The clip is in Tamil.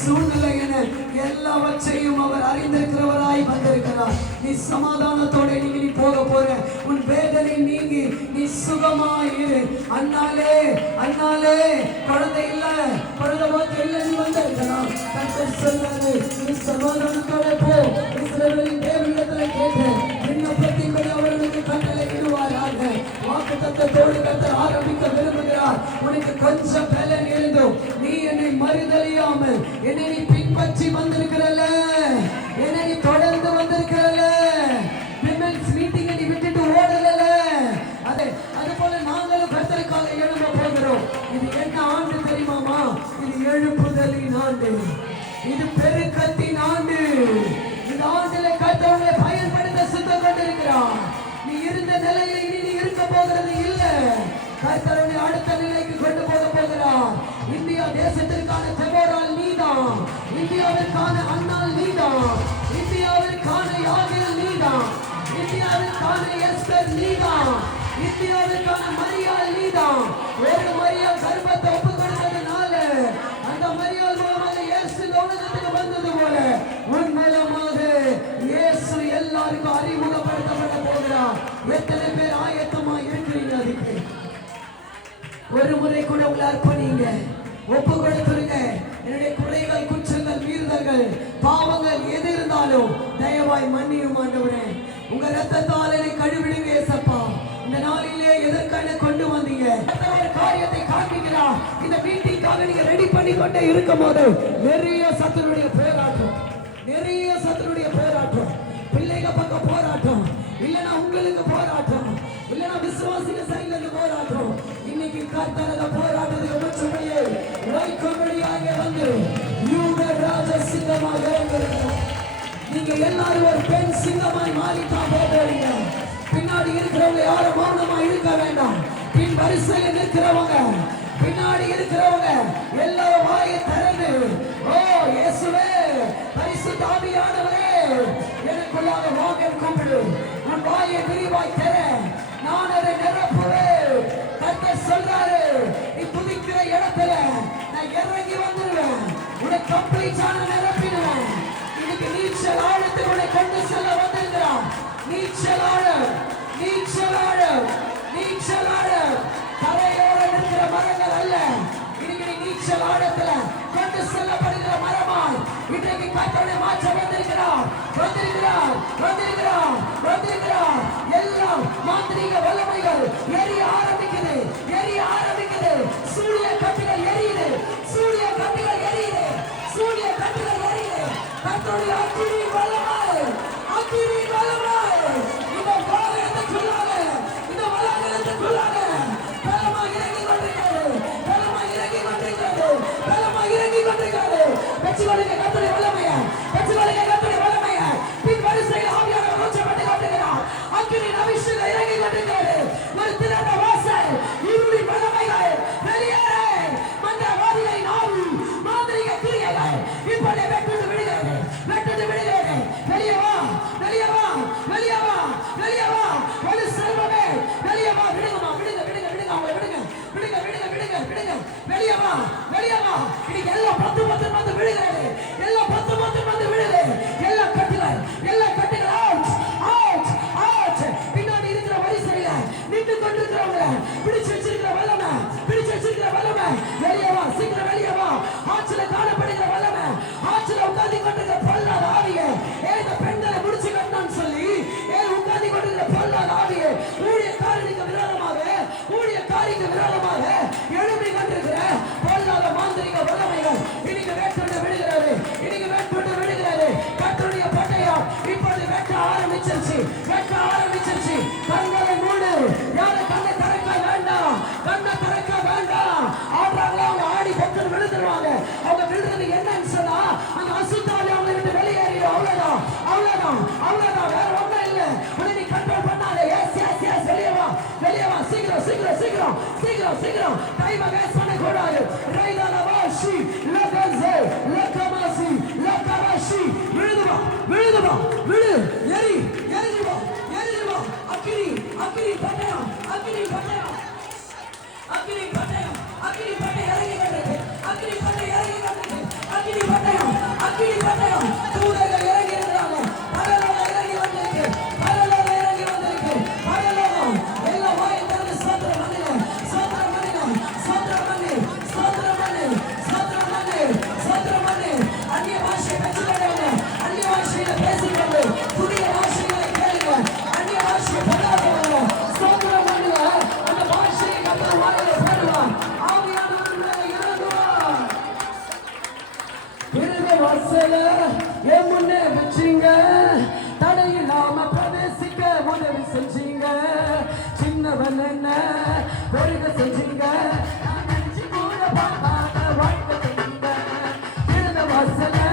சூழ்நிலை என எல்லாவற்றையும் அவர் அறிந்திருக்கிறவராய் வந்திருக்கிறார். நீ சமாதானத்தோட நீ போக போற. உன் வேதனை நீங்கி நீ சுகமாயிரு. அண்ணாலே குழந்தை இல்ல, குழந்தை இல்ல, நீ வந்திருக்கலாம். கர்த்தர் சொல்றாரு, நீ சமாதானத்தோட போ. இஸ்ரவேலின் தேவனிடத்தில் கேட்டு விண்ணப்பத்தின்படி அவர்களுக்கு கட்டளை இடுவாராக. வாக்குத்தத்தத்தோடு கர்த்தர் ஆரம்பிக்க விரும்புகிறார். உனக்கு கொஞ்சம் பலன் இருந்தும் நீ என்னை மறுதலியாமல் என்னை நீ பின்பற்றி வந்திருக்கிறல்ல, என்னை நீ தொடர்ந்து வந்திருக்கிறல்ல, விமென்ஸ் மீட்டிங்கை நீ விட்டுட்டு ஓடல. அது போல நாங்களும் கர்த்தருக்காக எழும்ப போகிறோம். இது என்ன ஆண்டு தெரியுமாமா? இது எழுப்புதலின் ஆண்டு, இது பெருக்கத்தின் ஆண்டு. இந்த ஆண்டுல கர்த்தரை பயன்படுத்த சுத்தம் கொண்டிருக்கிறார். நீ இருந்த நிலையில் இனி நீ இருக்க போகிறது இல்ல. கர்த்தரை அடுத்த நிலைக்கு கொண்டு போக போகிறார். இந்தியா தேசத்திற்கான தெபோரால் நீதான், இந்தியாவிற்கான அண்ணால் நீதான், இந்தியாவிற்கான யாகேல் நீதான், இந்தியாவிற்கான எஸ்தர் நீதான், இந்தியாவிற்கான மரியாள் நீதான். ஒரு மரியாள் கர்ப்பத்தை ஒப்பு கொடுத்ததுனால அந்த மரியாள் மூலமாக இயேசு உலகத்துக்கு வந்தது போல உன் மூலமாக இயேசு எல்லாருக்கும் அறிமுகப்படுத்தப்பட போகிறார். எத்தனை பேர் ஆயத்தமா இருக்கிறீங்க? அதுக்கு ஒரு முறை கூட உங்களை அர்ப்பணிங்க, ஒப்பு கொடுத்துருங்க. என்னுடைய குறைகள், குற்றங்கள், மீறுதல்கள், பாவங்கள் எது இருந்தாலும் தயவாய் மன்னியும் ஆண்டவரே. உங்க ரத்தத்தால் என்னை கழுவிடுங்க ஏசப்பா. இந்த நாளிலே எதற்கான கொண்டு வந்தீங்க? ஒரு காரியத்தை காண்பிக்கிறார். இந்த மீட்டிங்காக நீங்க ரெடி பண்ணி கொண்டே இருக்கும் போது நிறைய சத்துருடைய போராட்டம், நிறைய சத்துருடைய போராட்டம், பிள்ளைங்க பக்கம் போராட்டம், இல்லைன்னா உங்களுக்கு போராட்டம், இல்லைன்னா விசுவாசிக சைட்ல இருந்து போராட்டம். இன்னைக்கு கர்த்தரத போராட்டத்துக்கு முற்றுமையை வைக்கும்படியாக வந்து யூத ராஜ சிங்கமாக இருக்கிறார். நீங்க எல்லாரும் ஒரு பெண் சிங்கமாய் மாறித்தான் போகிறீங்க. பின்னாடி இருக்கிறவங்க யாரும் மௌனமா இருக்க வேண்டாம். பின் வரிசையில் நிற்கிறவங்க, பின்னாடி இருக்கிறவங்க எல்லாரும் வாயை திறந்து, ஓ இயேசுவே, பரிசுத்த ஆவியானவரே, எனக்குள்ளாக வாங்க கூப்பிடு. உன் வாயை விரிவாய் திற, நான் அதை நிரப்புவேன். கர்த்தர் சொல்றாரு, நீ துதிக்கிற இடத்துல நான் இறங்கி வந்துடுவேன், உன்னை கம்ப்ளீட்டான நிரப்பிடுவேன். இன்னைக்கு நீச்சல் ஆழத்துக்கு உன்னை கொண்டு செல்ல வந்திருக்கிறான். நீச்சல் ஆழம், நீச்சல் ஆழம், நீச்சல் ஆழம். தரையோட இருக்கிற மரங்கள் அல்ல, இன்னைக்கு நீச்சல் ஆழத்துல கொண்டு செல்லப்படுகிற மரமாய் இன்றைக்கு கர்த்தரை மாற்ற வந்திருக்கிறார், வந்திருக்கிறார், வந்திருக்கிறார், வந்திருக்கிறார். எல்லாம் மாந்திரீக வல்லமைகள் எரிய ஆரம்பிக்குது, எரிய ஆரம்பிக்குது. சூரிய கட்டுகள் எரியுது, சூரிய கட்டுகள் எரியுது, சூரிய கட்டுகள் எரியுது. கர்த்தருடைய அக்கினி வல்லமை, அக்கினி வல்லமை இந்த வாகனத்துக்குள்ளாக, இந்த வளாகத்துக்குள்ளாக பலமாக இறங்கி கொண்டிருக்கிறது, பலமாக இறங்கி கொண்டிருக்கிறது, பலமாக இறங்கி கொண்டிருக்கிறது. பெற்றுக்கொள்ளுங்க கர்த்தருடைய வல்லமையை, பெற்றுக்கொள்ளுங்க கர்த்தருடைய வல்லமையை. பின் வரிசையில் ஆவியானவர் ஊற்றப்பட்டு கொண்டிருக்கிறார். அக்கினியின் அபிஷேகம் இறங்கி கொண்டிருக்கிறது. ஒரு திறந்த வாசல், இருளி வல்லமைகள் வெளியேறு. மந்திரவாதிகளின் ஆவி, மாந்திரீக கிரியைகள் இப்படி வெட்டுட்டு விடுகிறது, வெட்டுட்டு விடுகிறது. வெளியே வா, வெளியே வா, வெளியே வா, வெளியே வா. ஒரு செல்வமே வெளியே வா. விடுங்கம்மா, விடுங்க, விடுங்க, விடுங்க, அவங்களை விடுங்க, விடுங்க, விடுங்க, விடுங்க, விடுங்க. வெளியே வா, வெளியே வா. இன்னைக்கு எல்லாம் 10 வந்து விடுகிறது, எல்லாம் 10 வந்து விடுது. எல்லா கட்டுகள், எல்லா கட்டுகள் அவுட், அவுட், அவுட். பின்னாடி இருக்கிற வரிசையில நின்று கொண்டிருக்கிறவங்க பிடிச்சு வச்சிருக்கிற வல்லமை, பிடிச்சு வச்சிருக்கிற வல்லமை வெளியே வா, சீக்கிரம் வெளியே வா. ஆட்சியில காணப்படுகிற வல்லமை, ஆட்சியில வாசல என் முன்னே வச்சிங்க, தடையில்லாம பிரவேசிக்க உதவி செஞ்சீங்க. சின்னவன் என்ன பெருக செஞ்சீங்க, நான் நினைச்சு கூட பார்க்காத வாழ்க்கை செஞ்சீங்க. திறந்த வாசல